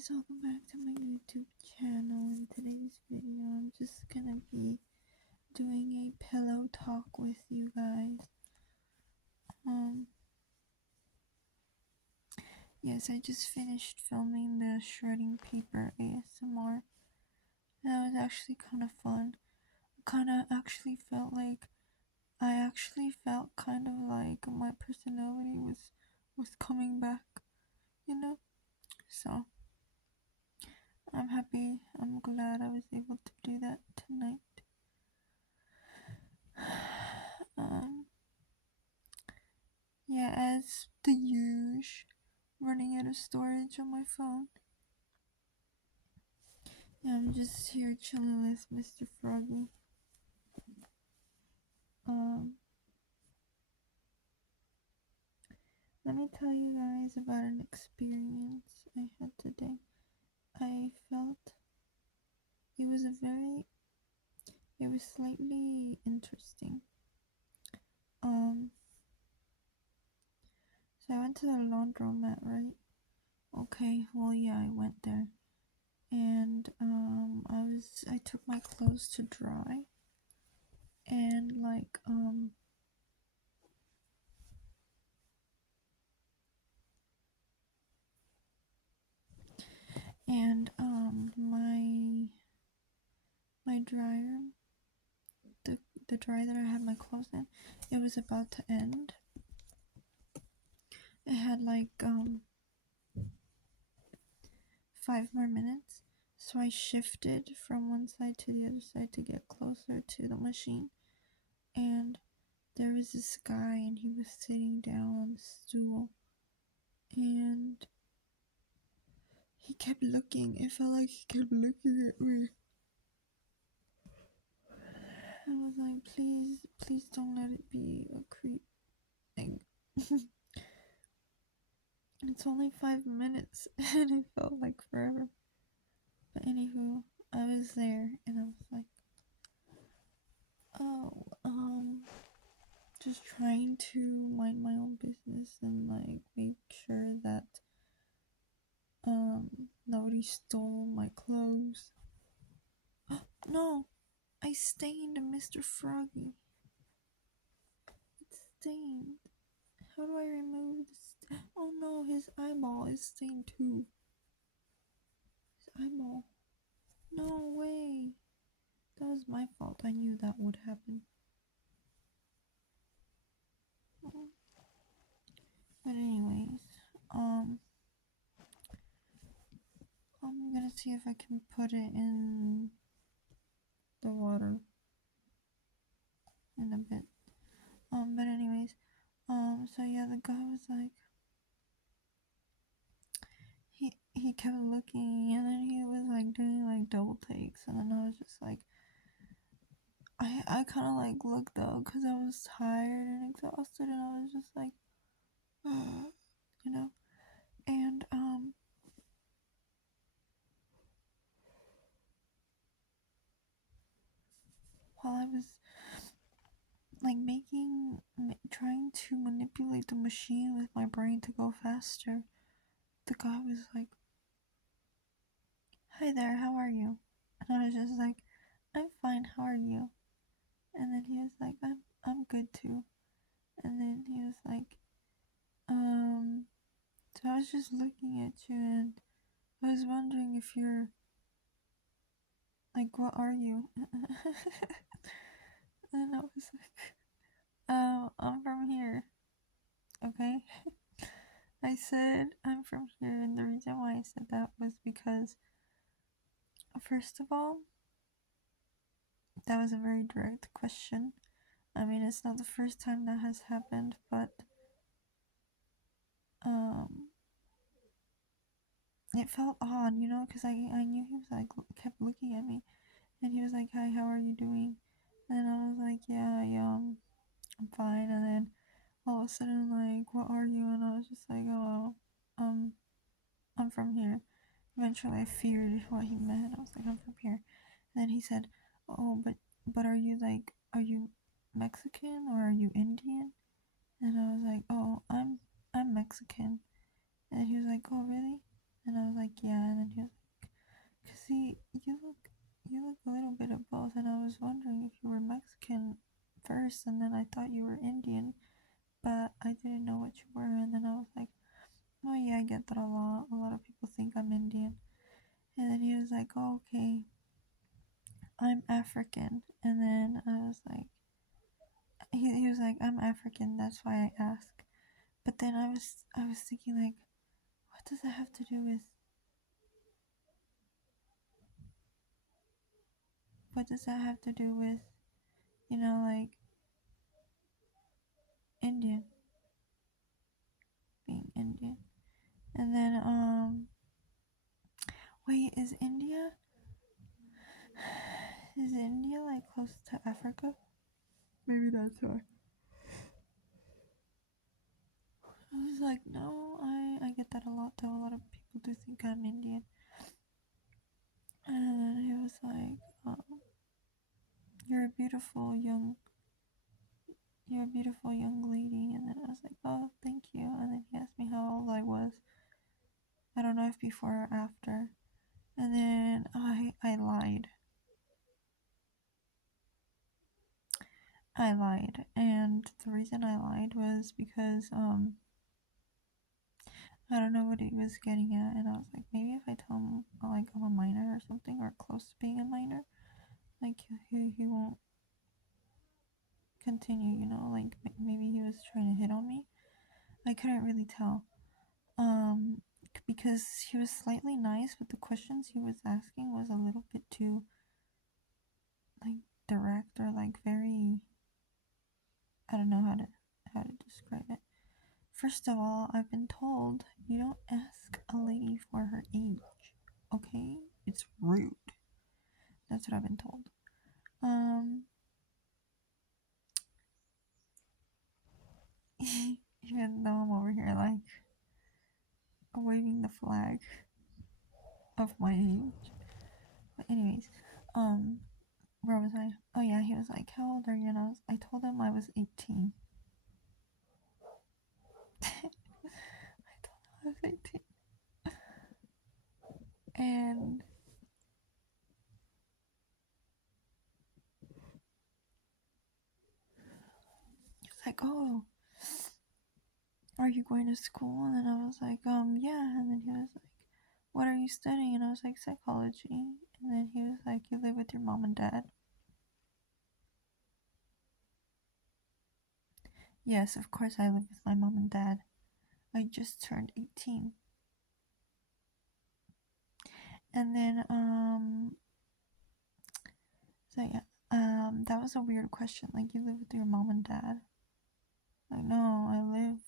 guys, welcome back to my YouTube channel. In today's video, I'm just gonna be doing a pillow talk with you guys. Yes, I just finished filming the shredding paper ASMR. That was actually kind of fun. I actually felt kind of like my personality was coming back, you know? So, I'm happy. I'm glad I was able to do that tonight. Yeah, as the usual, running out of storage on my phone. Yeah, I'm just here chilling with Mr. Froggy. Let me tell you guys about an experience I had today. I felt it was slightly interesting. So I went to the laundromat, right? Okay, well, yeah, I went there. And, I took my clothes to dry. And, my dryer, the dryer that I had my clothes in, it was about to end. It had 5 more minutes, so I shifted from one side to the other side to get closer to the machine. And there was this guy, and he was sitting down on the stool, and he kept looking. It felt like he kept looking at me. I was like, please don't let it be a creep thing. It's only 5 minutes, and it felt like forever. But anywho, I was there, and I was like, oh, just trying to mind my own business and make sure that nobody stole my clothes. No, I stained Mr. Froggy. It's stained. How do I remove this? Oh no, his eyeball is stained too. His eyeball. No way. That was my fault. I knew that would happen. But anyways, I'm gonna see if I can put it in the water in a bit. But anyways, so yeah, the guy was like, he kept looking, and then he was like doing like double takes, and then I was just like, I kind of like looked up because I was tired and exhausted, and I was just like, you know, and while I was like trying to manipulate the machine with my brain to go faster, the guy was like, hi there, how are you? And I was just like, I'm fine, how are you? And then he was like, I'm good too. And then he was like, so I was just looking at you, and I was wondering if you're like, what are you? And I was like, I'm from here. Okay. I said I'm from here, and the reason why I said that was because, first of all, that was a very direct question. I mean, it's not the first time that has happened, but it felt odd, you know, because I knew he was like kept looking at me, and he was like, hi, how are you doing? And I was like, yeah, I'm fine. And then all of a sudden, like, what are you? And I was just like, oh, I'm from here. Eventually, I feared what he meant. I was like, I'm from here. And then he said, oh, but are you Mexican or are you Indian? And I was like, oh, I'm Mexican. And he was like, oh, really? And I was like, yeah. And then he was like, cause see, you look a little bit of both. And I was wondering if you were Mexican first, and then I thought you were Indian, but I didn't know what you were. And then I was like, oh yeah, I get that a lot. A lot of people think I'm Indian. And then he was like, oh, okay, I'm African. And then I was like, he was like, I'm African. That's why I ask. But then I was thinking like, what does that have to do with? What does that have to do with? Like Indian, being Indian. And then wait, Is India like close to Africa? Maybe that's why. I was like, no, I get that a lot though. A lot of people do think I'm Indian. And then he was like, you're a beautiful young you're a beautiful young lady. And then I was like, oh, thank you. And then he asked me how old I was. I don't know if before or after. And then I lied. I lied. And the reason I lied was because I don't know what he was getting at, and I was like, maybe if I tell him like I'm a minor or something, or close to being a minor, like he won't continue, like maybe he was trying to hit on me. I couldn't really tell, because he was slightly nice, but the questions he was asking was a little bit too like direct, or like very, I don't know how to describe it. First of all, I've been told you don't ask a lady for her age, okay? It's rude. That's what I've been told. Um, Even though I'm over here like waving the flag of my age. But anyways, where was I? Oh yeah, he was like, "How old are you?" And I told him I was 18. I told him I was 18, and he was like, "Oh, are you going to school?" And then I was like, yeah." And then he was like, "What are you studying?" And I was like, "Psychology." And then he was like, "You live with your mom and dad?" Yes, of course I live with my mom and dad. I just turned 18. And then so yeah, that was a weird question. Like, you live with your mom and dad? Like, no, I live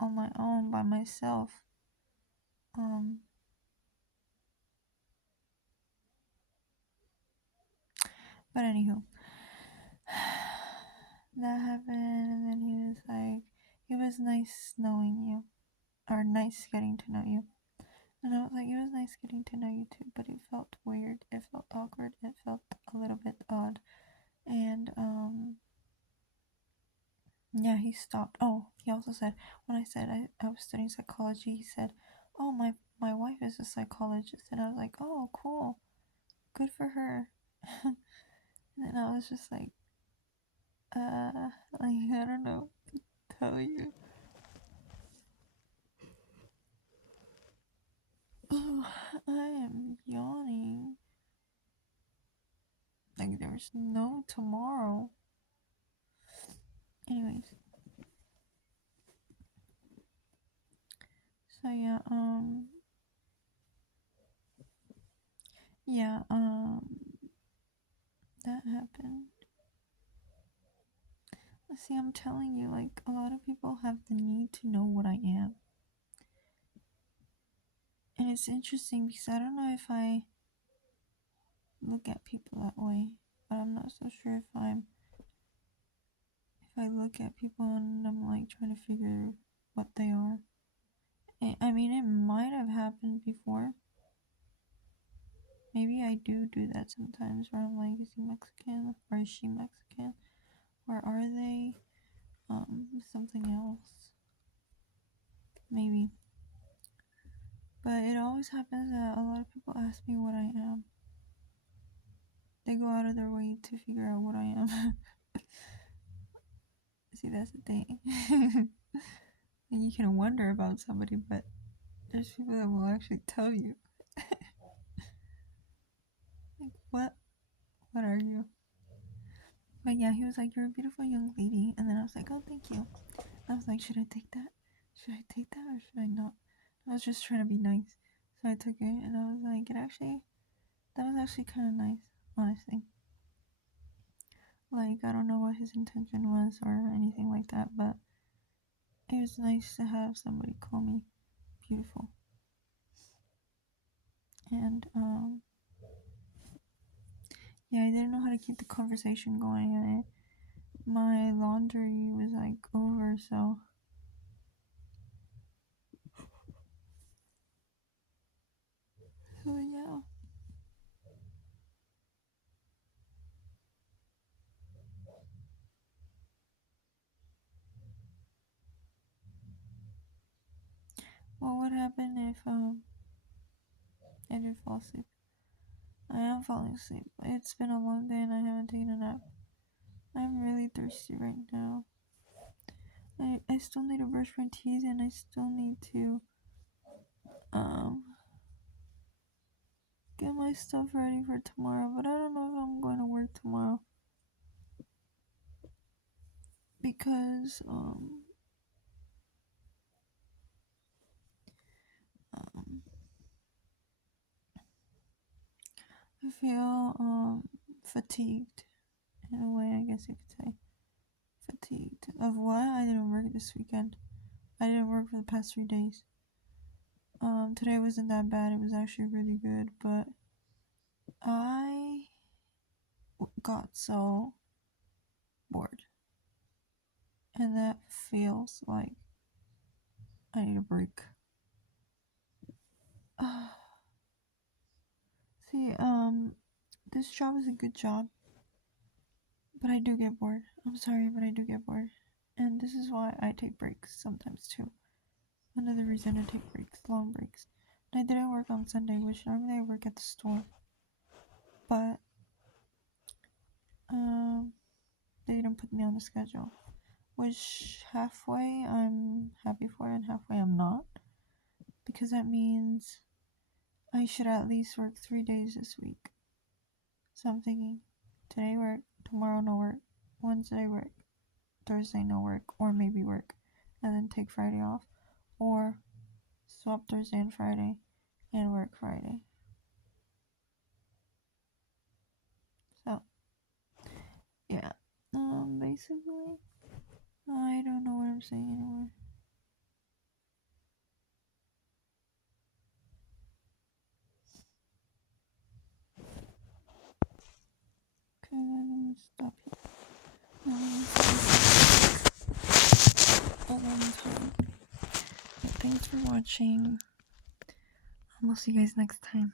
on my own by myself. Um, but anywho, that happened, and then he was like, "It was nice knowing you, or nice getting to know you." And I was like, "It was nice getting to know you too," but it felt weird. It felt awkward. It felt a little bit odd, and yeah, he stopped. Oh, he also said, when I said I was studying psychology, he said, "Oh, my wife is a psychologist." And I was like, "Oh, cool. Good for her." And then I was just like, like, I don't know what to tell you. Oh, I am yawning. Like, there's no tomorrow. Anyways, so yeah, that happened. See, I'm telling you, like, a lot of people have the need to know what I am. And it's interesting because I don't know if I look at people that way, but I'm not so sure if I look at people and I'm like trying to figure what they are. I mean, it might have happened before. Maybe I do that sometimes, where I'm like, is he Mexican or is she Mexican, or are they something else? Maybe. But it always happens that a lot of people ask me what I am. They go out of their way to figure out what I am. See, that's the thing. And you can wonder about somebody, but there's people that will actually tell you. Like, what are you? But yeah, he was like, you're a beautiful young lady. And then I was like, oh, thank you. I was like, should I take that? Should I take that or should I not? I was just trying to be nice. So I took it and I was like, that was actually kind of nice, honestly. Like, I don't know what his intention was or anything like that, but it was nice to have somebody call me beautiful. And, yeah, I didn't know how to keep the conversation going, and my laundry was like over, so yeah. What would happen if I didn't fall asleep? I am falling asleep. It's been a long day and I haven't taken a nap. I'm really thirsty right now. I still need to brush my teeth and I still need to get my stuff ready for tomorrow, but I don't know if I'm going to work tomorrow because I feel fatigued in a way, I guess you could say. Fatigued of what? I didn't work this weekend. I didn't work for the past 3 days. Today wasn't that bad. It was actually really good, but I got so bored, and that feels like I need a break. See, this job is a good job, but I do get bored. I'm sorry, but I do get bored, and this is why I take breaks sometimes too. Another reason I take breaks, long breaks. And I didn't work on Sunday, which normally I work at the store, but they didn't put me on the schedule, which halfway I'm happy for and halfway I'm not, because that means I should at least work 3 days this week. So I'm thinking, today work, tomorrow no work, Wednesday work, Thursday no work, or maybe work, and then take Friday off, or swap Thursday and Friday and work Friday. So yeah, basically, I don't know what I'm saying anymore. Okay, I'm gonna stop here. Thanks for watching. I'll see you guys next time.